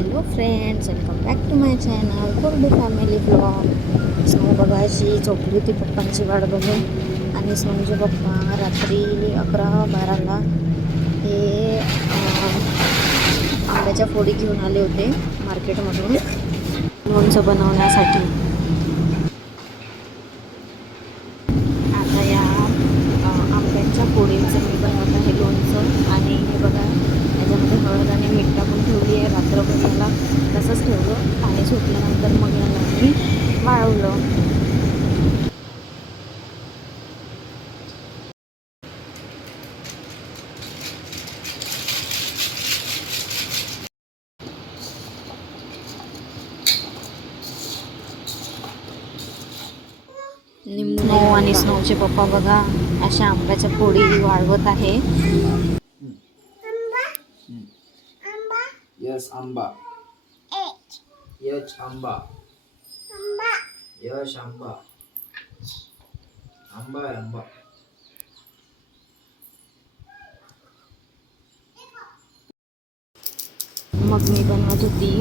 Hello friends, welcome back to my channel कोरडू family blog. Snow बघा अशी झोपली होती पप्पांची वाट बघून. आणि स्नोचे पप्पा रात्री 11-12ला हे आंब्याच्या फोडी घेऊन आले होते मार्केटमधून लोणचं बनवण्यासाठी. आता या आंब्याच्या फोडींचं मी बनवत आहे लोणचं. आणि हे बघा याच्यामध्ये हळद आणि मीठ टाकून ठेवली आहे रात्रभर. याला तसंच ठेवलं आणि सुटल्यानंतर मग याला मी वाळवलं. स्नो आणि स्नोचे पप्पा बघा अशा आंब्याच्या फोडी वाळवत आहे. यस आंबा. यच आंबा. यश आंबा. आंबा आहे आंबा. मग मी बनवत होती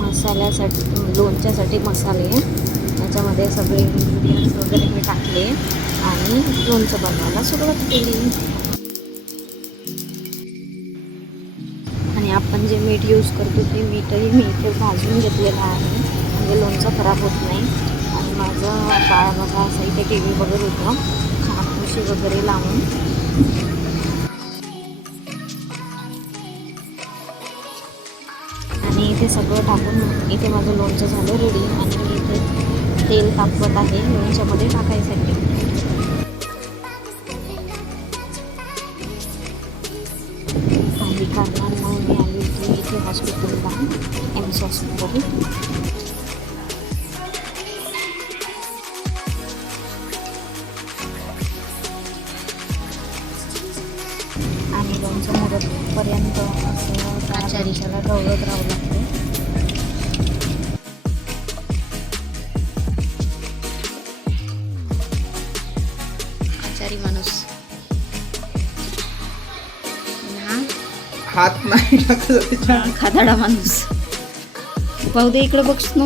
मसाल्यासाठी, लोणच्यासाठी मसाले. त्याच्यामध्ये सगळे इन्ग्रेडियंट्स वगैरे मी टाकले आणि लोणचं बनवायला सुरुवात केली. आणि आपण जे मीठ यूज करतो ते मीठही मी इथे भाजून घेतलेलं आहे, म्हणजे लोणचं खराब होत नाही. आणि माझं बाळ बघा असं इथे टी व्ही बघत होतं छान उशी वगैरे लावून. आणि इथे सगळं टाकून इथे माझं लोणचं झालं रेडी. आणि मी इथे तेल तापवत आहे लोणच्यामध्ये टाकायसाठी. काही कारणांमुळे मी आली होती इथे हॉस्पिटलला, एम्स हॉस्पिटल. आणि लोणचं मुरतपर्यंत असं आचारीच्याला ढवळत राहावं लागतं. आचारी माणूस हात नाही टाकत. खादाडा माणूस. पाहू दे इकडे बघस ना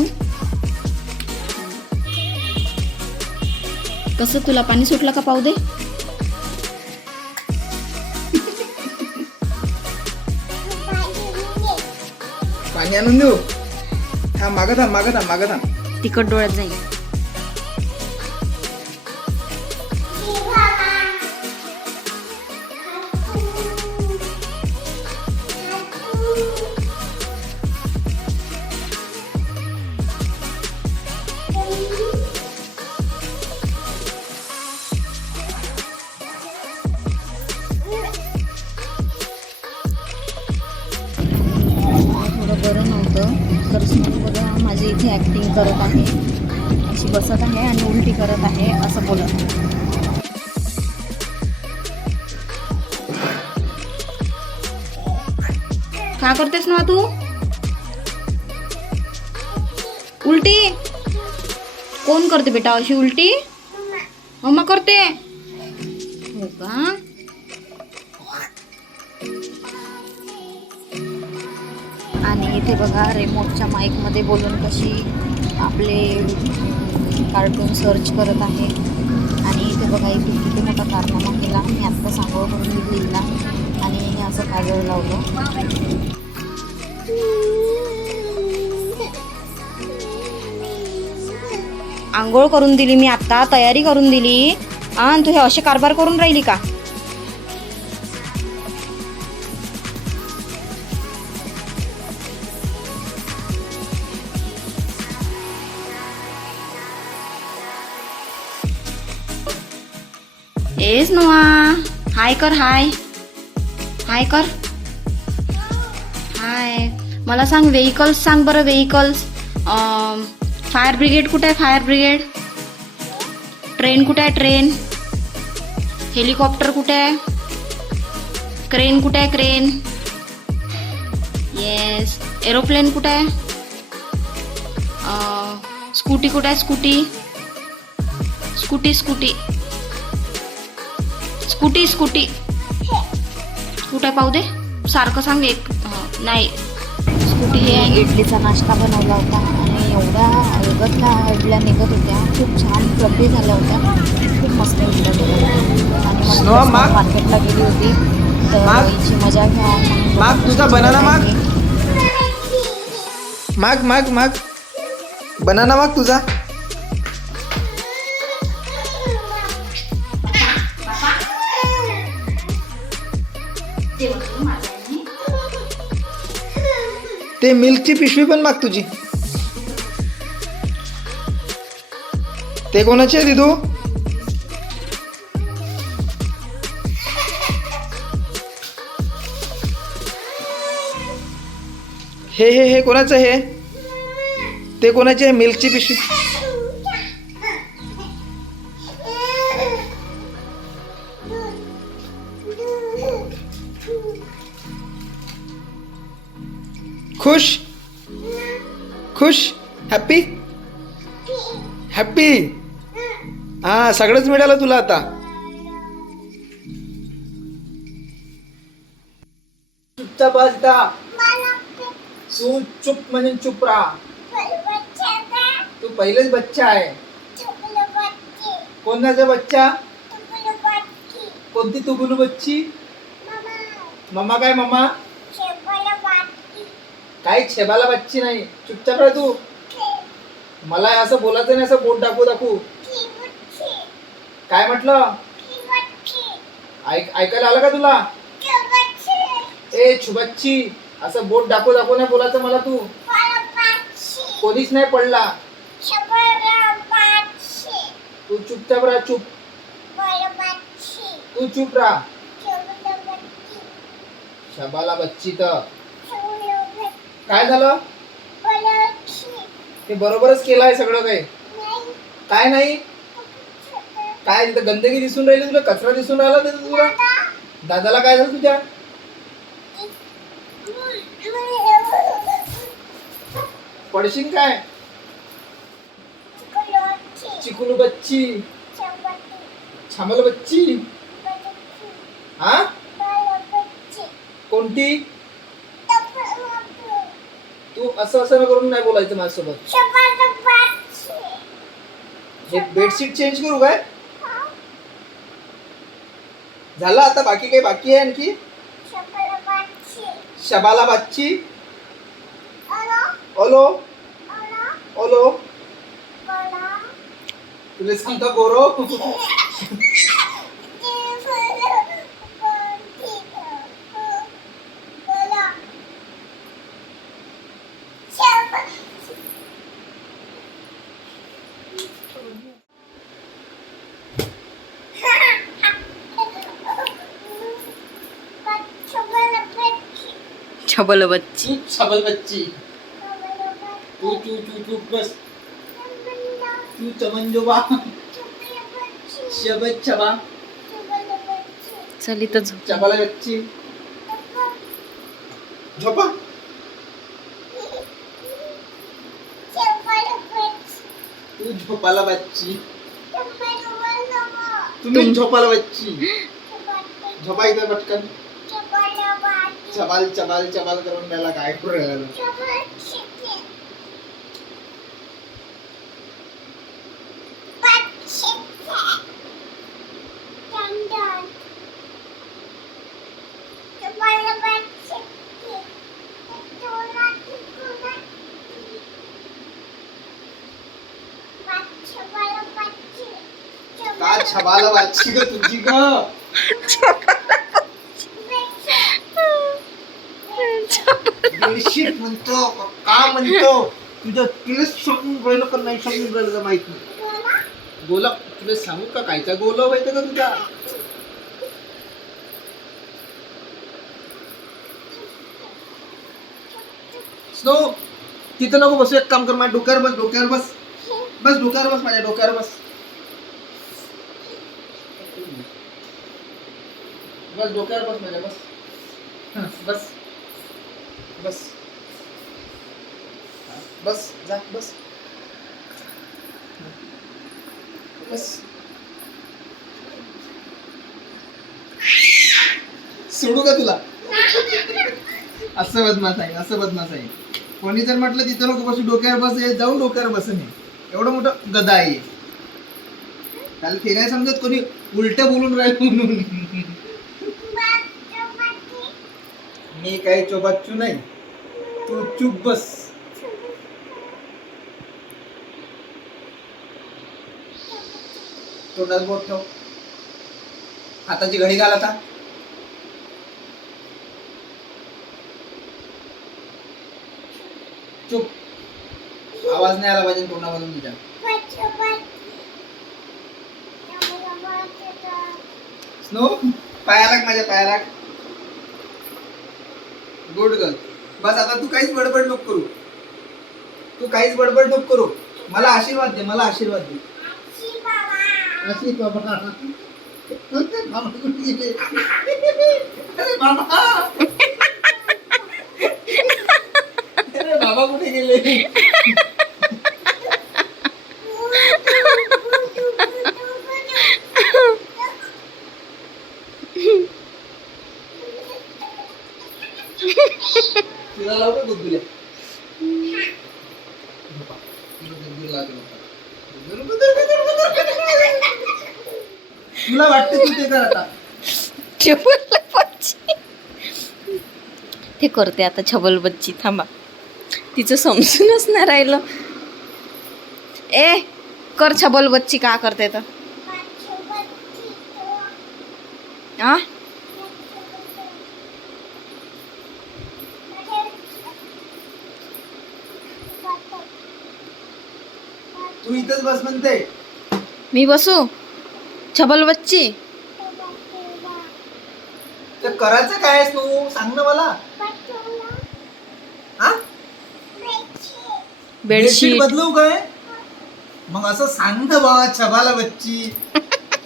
कसं तुला पाणी सुटलं का, पाहू दे. पाणी आणून देऊ. हा मागं थांब मागं थांब मागं थांब. तिखट डोळ्यात जाईल. थोडं बरं नव्हतं तर स्नो बघा माझी इथे ॲक्टिंग करत आहे, अशी बसत आहे आणि उलटी करत आहे असं बोलत आहे. का करतेस ना तू उलटी? कोण करते बेटा अशी उलटी? मम्मा करते. हो का? आणि इथे बघा रिमोटच्या माईकमध्ये बोलून कशी आपले कार्टून सर्च करत आहे. आणि इथे बघा इथे किती मोठा कारनामा केला. मी आत्ता सांगोळ करून दिला आणि असं काजळ लावलं. आंघोळ करून दिली मी आत्ता, तयारी करून दिली. आणि तू हे असे कारभार करून राहिली का? एस नोआ हाय कर. हाय हाय कर. हाय. मला सांग व्हेइकल्स सांग बरं. व्हेइकल्स. फायर ब्रिगेड कुठे आहे? Fire brigade. ट्रेन कुठे आहे? ट्रेन. हेलिकॉप्टर कुठे आहे? क्रेन कुठे आहे? क्रेन. येस. एरोप्लेन कुठे आहे? स्कूटी कुठे आहे? Scooty. Scooty scooty scooty scooty कुठे पाहू दे सारखं सांग. एक नाही स्कूटी मी इडलीचा नाश्ता बनवला होता आणि एवढ्या अलगदल्या इडल्या निघत होत्या, खूप छान फ्लफी झाल्या होत्या, खूप मस्त इडल्या झाल्या होत्या. आणि स्नो, माग. मार्केटला गेली होती तर माग. हिची मजा घ्या. माग तुझा बनाना माग. माग माग माग बनाना माग तुझा. ते मिल्कची पिशवी पण माग तुझी. ते कोणाची आहे दिदू? हे कोणाचं हे? ते कोणाची आहे मिल्कची पिशवी? खुश खुश हॅपी हॅपी. हा सगळंच मिळालं तुला आता. चुपचाप बसता. चुप म्हणजे चुप राहा. तू पहिलेच बच्चा आहे. कोणाचा बच्चा? कोणती तुगुलू बच्ची? मम्मा काय मम्मा? काही छेबाला बच्ची नाही. चुपचाप राह तू. मला असं बोलायचं नाही, असं बोट दाखवू दाखवू. काय म्हटलं? ऐकायला आलं का तुला? ए छुबच्ची, असं बोट दाखवू दाखवू नाही बोलायचं मला तू. कोणीच नाही पडला. तू चुपचाप राहा. चुप. तू चुप राहा. शबाला बच्ची तर काय झालं? ते बरोबरच केलं आहे सगळं काही. काय नाही? काय तिथं गंदगी दिसून राहिली तुला? कचरा दिसून राहिला तिथं तुला? दादाला काय झालं तुझ्या? पडशील काय? चिकुलू बच्ची, छामल बच्ची. हा कोणती? तू असं असं करून नाही बोलायचं माझ्यासोबत. हे बेडशीट चेंज करू काय? झालं आता? बाकी काही बाकी आहे आणखी? शबाला बच्ची. ओलो ओलो तुला सांगतो गोरो. छबल बच्ची. तू छबल बच्ची. तू तू तू तू बस. तू चमनजोबा. शबत छबा. चल इथं झोप. चबाला बच्ची. झोपा. तू झोपाला बच्ची. तुम्ही झोपाला बच्ची. झोपा इथं पटकन. चबाल चबाल चबाल करून त्याला काय करू राहिला? का छबाला बच्ची ग तुझी ग? बेडशीट म्हणतो का म्हणतो? तुझं तुला समजून राहिलं पण नाही समजून राहिलं माहित नाही. गोला तुला सांगू का कायचा गोला माहिती का तुझा? स्नो तिथं नको बसू. एक काम कर, माझ्या डोक्यावर बस. डोक्यावर बस. बस डोक्यावर बस. माझ्या डोक्यावर बस. बस डोक्यावर बस माझ्या. बस बस बस बस. जा बस बस. सोडू का तुला? असं बदमाश आहे, असं बदमाश आहे. कोणी जर म्हटलं तिथं नको बसू डोक्यावर बस, हे जाऊन डोक्यावर बसून ये. एवढं मोठं गदा आहे. त्याला ते नाही समजत कोणी उलट बोलून राहिलं म्हणून. मी काही चोबाच्चू नाही, तू चुप बस. तोंडात बोट ठेव, हाताची घडी घाल आता. चुप, आवाज नाही आला पाहिजे तोंडामधून तुझ्या. स्नो पाया लाग, माझ्या पाया लाग. Good girl. बस आता तू काहीच बडबड नको करू, तू काहीच बडबड नको करू. मला आशीर्वाद दे, मला आशीर्वाद दे. आशीर्वाद बाबा. मामा कुठे गेले? अरे मामा, अरे बाबा कुठे गेले? तिला लावू का गुदगुल्या? तुला वाटते तू ते कर आता. छबल बच्ची ते करते आता. छबल बच्ची थांबा, तिचं समजूनच नाही राहिलं. ए कर छबल बच्ची. का करते तर आ? तू इथंच बस म्हणते. मी बसू छबल बच्ची? तर करायचं काय आहेस तू, सांग ना मला. हा? बेडशीट बदलू काय? मग असं सांग ना बाबा. छबाला बच्ची,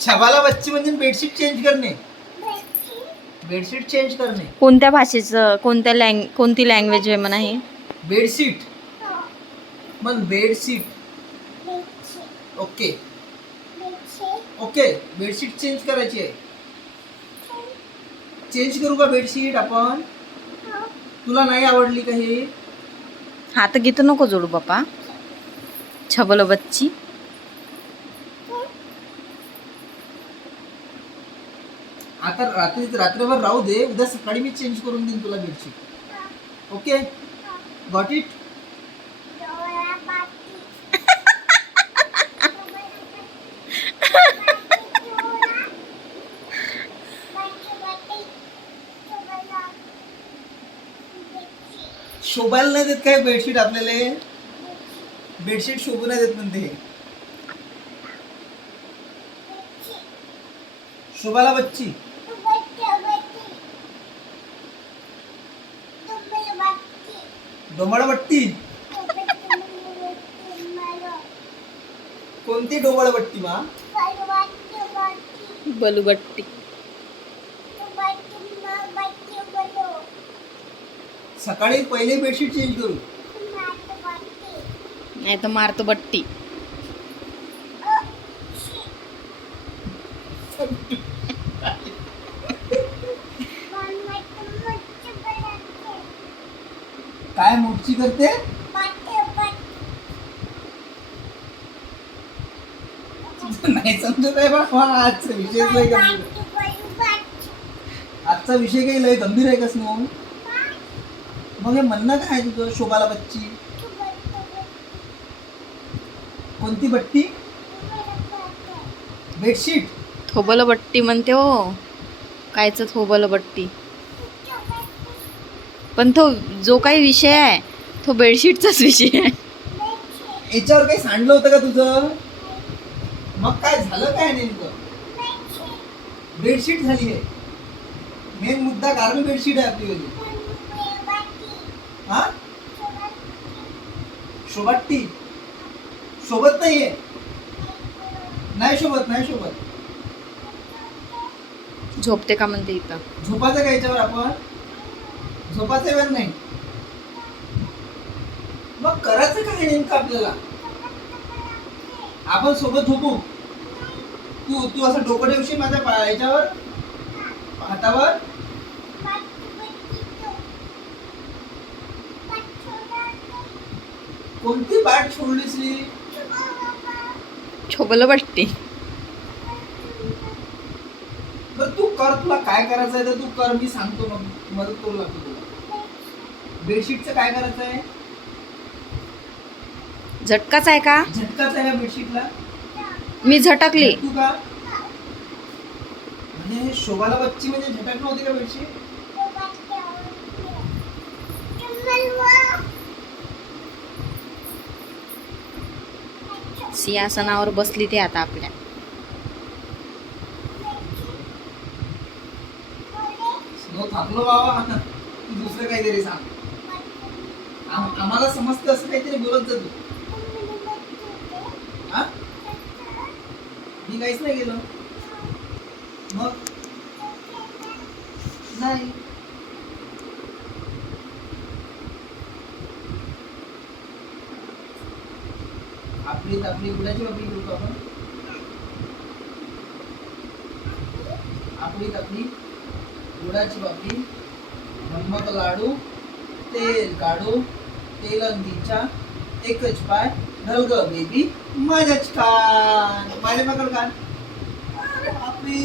छबाला बच्ची म्हणजे बेडशीट चेंज करणे. बेडशीट चेंज करणे. कोणत्या भाषेचं, कोणती लँग्वेज आहे म्हणा हे? बेडशीट मग bedsheet. Okay okay, bedsheet change करायची आहे. चेंज करू का बेडशीट आपण? तुला नाही आवडली का हे? हात गीत नको जोडू बापा. छबल बच्ची. आता रात्रभर राहू दे, उद्या सकाळी मी चेंज करून देईन तुला बेडशीट. Okay, got it? शोभायला नाही देत काय बेडशीट आपल्याला? बेडशीट शोभू नाही देत म्हणते. शोभाला बच्ची. डोमळबट्टी. कोणती डोमळबट्टी मा? बलूबट्टी. सकाळी पहिले बेडशीट चेंज करू, नाही तर मारतो बट्टी. काय मोठी करते? नाही समजत आहे बाबा. आजचा विषय लय गंभीर. आजचा विषय काही लय गंभीर आहे कस मग? मग हे म्हणणं काय तुझं? शोभाला बच्ची कोणती बट्टी? बेडशीट. थोबल बट्टी म्हणते हो. कायचं थोबल बट्टी? पण तो जो काही विषय आहे तो बेडशीटचाच विषय आहे. याच्यावर काही सांडलं होतं का तुझं? मग काय झालं काय नेमकं? बेडशीट झाली आहे. मेन मुद्दा कारण बेडशीट आहे आपली वाली. हा? शोभट्टी शोभत नाहीये. नाही शोभत, नाही शोभत. झोपते का म्हणते इथं? झोपाचं का याच्यावर आपण? झोपाचं वेळ नाही. मग करायचं काय नेमकं आपल्याला? आपण सोबत झोपू. तू असं डोकं ठेवशील माझ्या याच्यावर, हातावर. कोणती बाट सोडलीस रे? छोबलं वाटते. बरं तू कर, तुला काय करायचं आहे तर तू कर, मी सांगतो, मग मदत करू लागतो तुला. बेडशीटचं काय करायचं आहे? झटकाच आहे का? झटकाच आहे का बेडशीटला? मी झटकली. तू का म्हणजे शोभाला बच्ची म्हणजे झटक नव्हती का बेडशीट? सिंहासनावर बसली ते आता आपल्या. स्नो थांबलो बाबा, तू दुसरं काहीतरी सांग. आम्हाला समजतं असं काहीतरी बोलत जा तू. हा? मी काहीच नाही केलं. मग नाही. आपली गुडाची बाबी घेऊ आपण. आपली गुडाची बाबी, नमक लाडू, तेल काढू, तेलंगीच्या एकच पाय, ढलग बेबी माझ्याच कान, माझ्या मकर कान. अरे बापरे,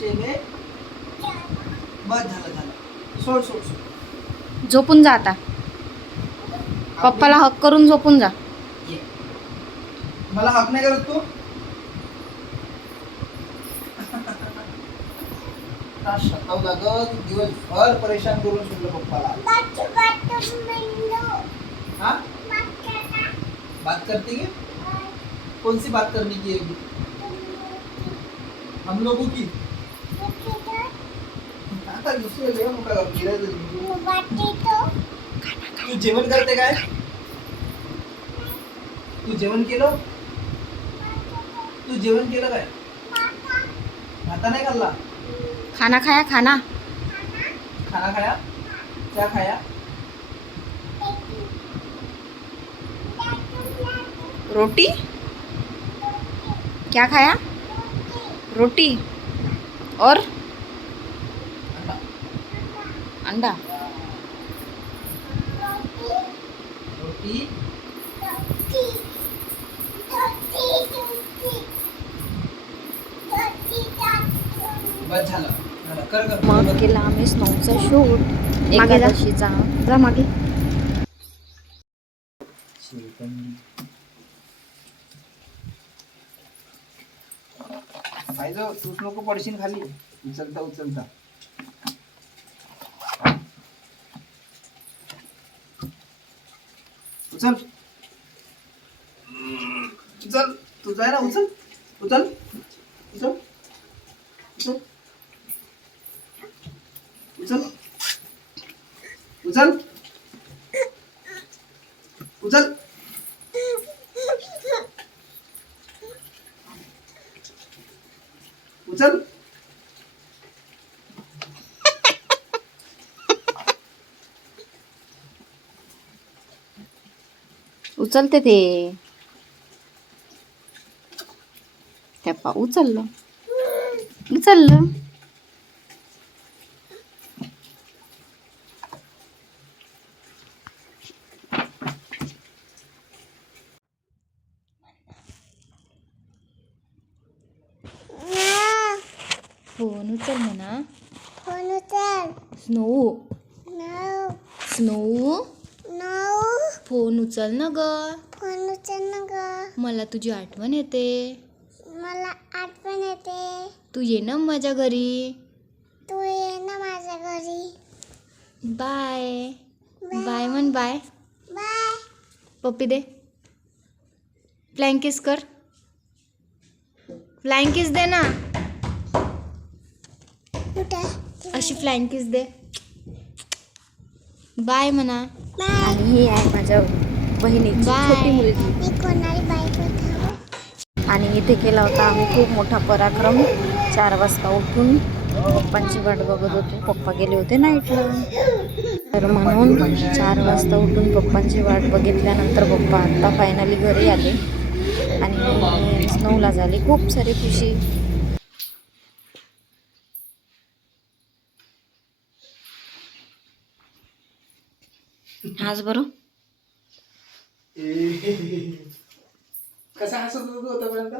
चेले बस झालं. सोड. झोपून जा आता. पप्पाला हक करून झोपून जा. ये. मला हक नाही करत तू? शताव लागत, दिवसभर परेशान करून सोडलं पप्पाला. हाँ? बात करती है? कौन सी बात करने की है? हम लोगों की? दुसरे ले मोठा तू जेवण करते काय? तू जेवण केलं काय? भाता नाही खाल्ला? खाना खाया. खाना खाया? क्या खाया? रोटी. क्या खाया? रोटी और अंडा. रोटी. बस झालं. कर. मग केला आम्ही स्नोचा शूट एकादशीचा. जा मागे. पाहिजे तूच नको पडशील खाली. उचलता उचल. तू जाय ना. उचल. उचलते ते. तेव्हा उचललं. फोन उचल म्हणा. स्नो. फोन उचल ना ग. मला तुझी आठवण येते. तू ये ना माझ्या घरी. बाय. म्हण बाय. पप्पी दे. फ्लाइंग किस कर. फ्लाइंग किस दे ना. अशी फ्लाइंग किस दे. बाय म्हणा. आणि ही आहे माझ्या बहिणीची छोटी मुलगी. आणि इथे केला होता आम्ही खूप मोठा पराक्रम. 4 वाजता उठून पप्पांची वाट बघत होतो. पप्पा गेले होते नाईटला, तर म्हणून 4 वाजता उठून पप्पांची वाट बघितल्यानंतर पप्पा आत्ता फायनली घरी आले. आणि स्नोला झाली खूप सारी खुशी. हाच बरं. कसा हसत होता तू आतापर्यंत?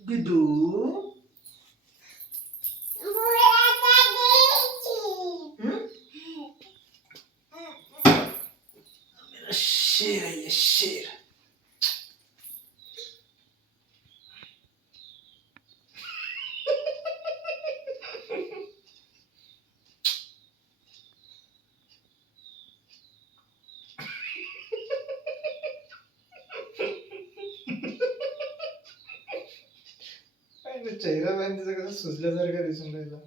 दिदू मेरा शेर है ये, शेर. चेहरा पण तिचा कसं सुजल्यासारखा दिसून राहिला.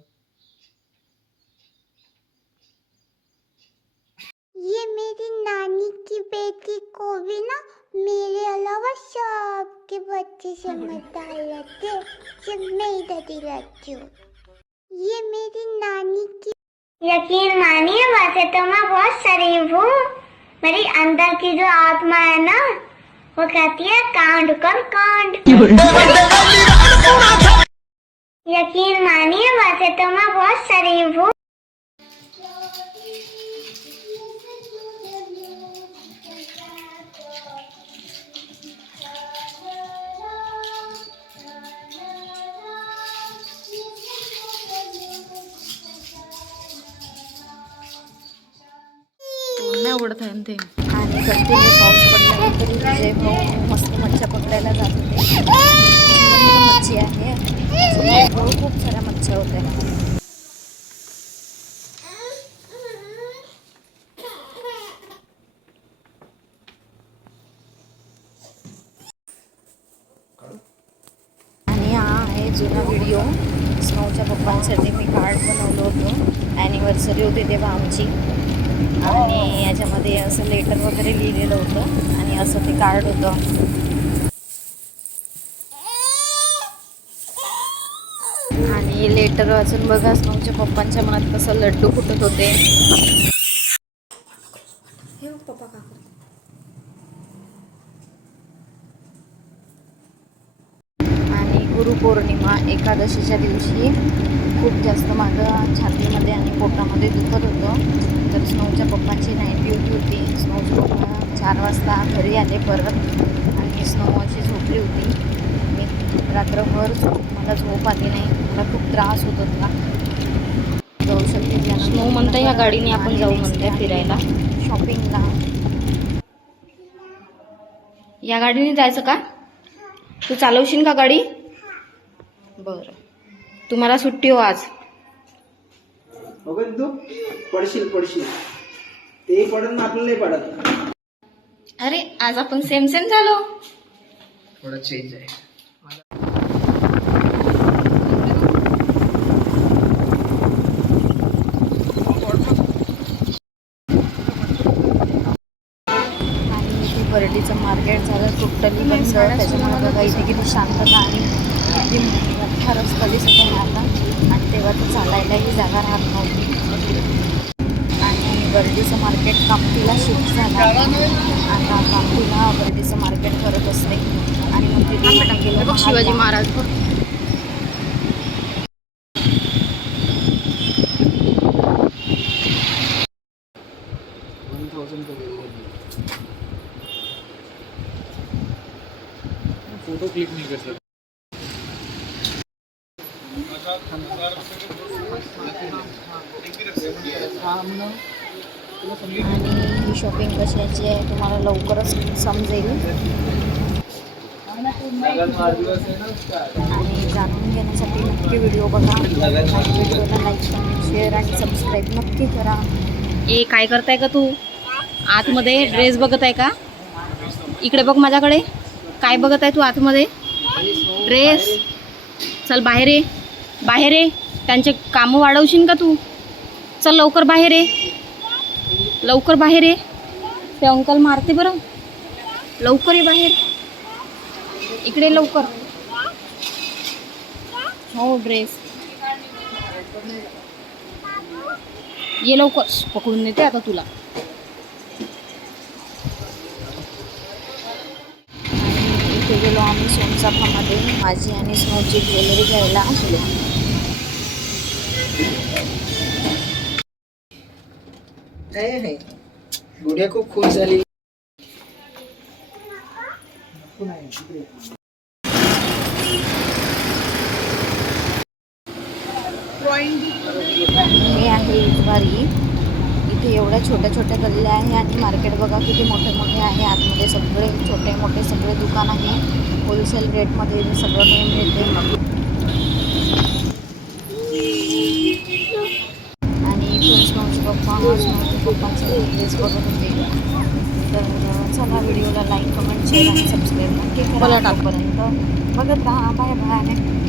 ये मेरी नानी की बेटी को भी ना मेरे अलावा सबके बच्चे समझदार लगते हैं, जब मैं इधर रहती हूँ. ये मेरी नानी की. यकीन मानिए वैसे तो मैं बहुत शरीफ हूँ. मेरी अंदर की जो आत्मा है ना वो कहती है कांड कर कांड. यकीन मानिए वैसे तो मैं बहुत शरीफ हूँ. नाही आवडत आहे ते. आणि कंटिन्यू पाऊस पडल्यानंतर विजय भाऊ मस्त मच्छ्या पकडायला जात होते. सुंदर मच्छी आहे. सुंदर भाऊ खूप साऱ्या मच्छ्या होत्या. आणि हा आहे जुना व्हिडिओ. स्नोच्या पप्पांसाठी मी कार्ड बनवलं होतं. ॲनिव्हर्सरी होती तेव्हा आमची. आणि याच्यामध्ये असं लेटर वगैरे लिहिलेलं होतं आणि असं ते कार्ड होतं. आणि लेटर वाचून बघा स्नोच्या पप्पांच्या मनात कसं लड्डू फुटत होते. हे पप्पा का करतात. आणि गुरुपौर्णिमा एकादशीच्या दिवशी खूप जास्त माझं छातीमध्ये आणि पोटामध्ये दुखत होतं. तर स्नोच्या पप्पांची नाईट ड्युटी होती. स्नोचे पप्पा 4 वाजता घरी आले परत आणि स्नो अशी झोपली होती. मी रात्रभर मला झोप आली नाही. मला खूप त्रास होत होता. जाऊ शकते स्नो म्हणता या गाडीने आपण जाऊ म्हणते फिरायला शॉपिंगला. या गाडीने जायचं का? तू चालवशील का गाडी? बरं. तुम्हाला सुट्टी हो आज. बघ तू पडशील पडशील. ते पडत ना आपल्याला नाही पडत. अरे आज आपण सेम सेम झालो. थोडा चेंज आहे. आणि इथे बर्डीचं मार्केट झालं टोटली बंद. त्याच्यामुळे बघा इथे किती शांतता आणि किती मोठा रस्ता दिसत आहे आता. आणि तेव्हा तर चालायलाही जागा राहत नव्हती. आणि बर्डीचं मार्केट कामठीला शिफ्ट झालं. आता कामठीला बर्डीचं मार्केट करत असते. आणि मग तिथे गेलो शिवाजी महाराज. फोटो क्लिक नहीं कर सकते. आणि ही शॉपिंग कशाची आहे तुम्हाला लवकरच समजेल. आणि जाणून घेण्यासाठी नक्की व्हिडिओ बघा. व्हिडिओला लाईक कमेंट शेअर आणि सबस्क्राईब नक्की करा. ए काय करताय का तू? आतमध्ये ड्रेस बघत आहे का? इकडे बघ माझ्याकडे. काय बघत आहे तू आतमध्ये? ड्रेस. चल बाहेर ये. बाहेर ये. त्यांचे कामं वाढवशील का तू? चल लवकर बाहेर ये. लवकर बाहेर ये. ते अंकल मारते बरं. लवकर ये बाहेर. इकडे लवकर. हो ड्रेस ये लवकर. पकडून नेते आता तुला. आणि इथे गेलो आम्ही सोनचाफामध्ये माझी आणि स्नोची ज्वेलरी घ्यायला. आहे गुड्या खूप खुश झाली. हे आहे इतवारी. इथे एवढ्या छोट्या छोट्या गल्ल्या आहे आणि मार्केट बघा किती मोठे मोठे आहे. आतमध्ये सगळे छोटे मोठे सगळे दुकान आहे. होलसेल रेटमध्ये सगळं काही मिळते. आणि फ्रेंड्स मावशी पप्पा मावशी पप्पांचे ड्रेस बघत होते. तर चला व्हिडिओला लाईक कमेंट शेअर आणि सबस्क्राईब नक्की करा. तोपर्यंत बघत राहा. Bye bye.